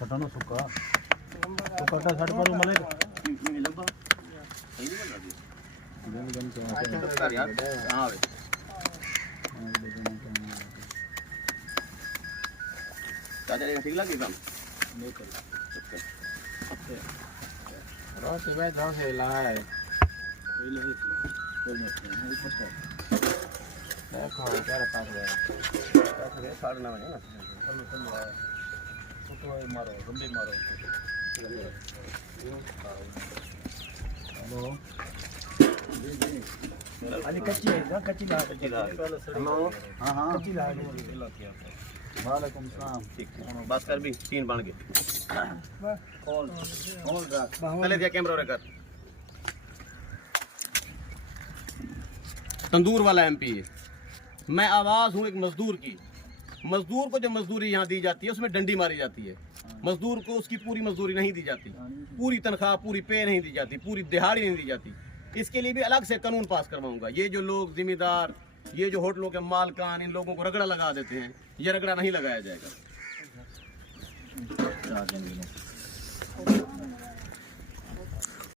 छटाना सुक्का तो कटा छट पर मले लंबा सही नहीं बन रहा यार हां भाई चाचा ने ठीक लगी काम नहीं कर रोटी में जाओ से लाए पहले है कोई नहीं पता देखो तेरे पास है चाचा 9:30 बजे ना चलो चलो तो मारो गंदे मारो हेलो जी जी अली कच्ची है ना कच्ची ला हेलो हां हां कच्ची ला वालेकुम सलाम ठीक बात कर भी 3 बन गए कॉल रख चले दिया कैमरा रे कर तंदूर वाला एमपी है मैं आवाज हूं एक मजदूर की मजदूर को जो मजदूरी यहाँ दी जाती है उसमें डंडी मारी जाती है मजदूर को उसकी पूरी मजदूरी नहीं दी जाती पूरी तनख्वाह पूरी पे नहीं दी जाती पूरी दिहाड़ी नहीं दी जाती इसके लिए भी अलग से कानून पास करवाऊंगा ये जो लोग जिम्मेदार ये जो होटलों के मालकान इन लोगों को रगड़ा लगा देते हैं ये रगड़ा नहीं लगाया जाएगा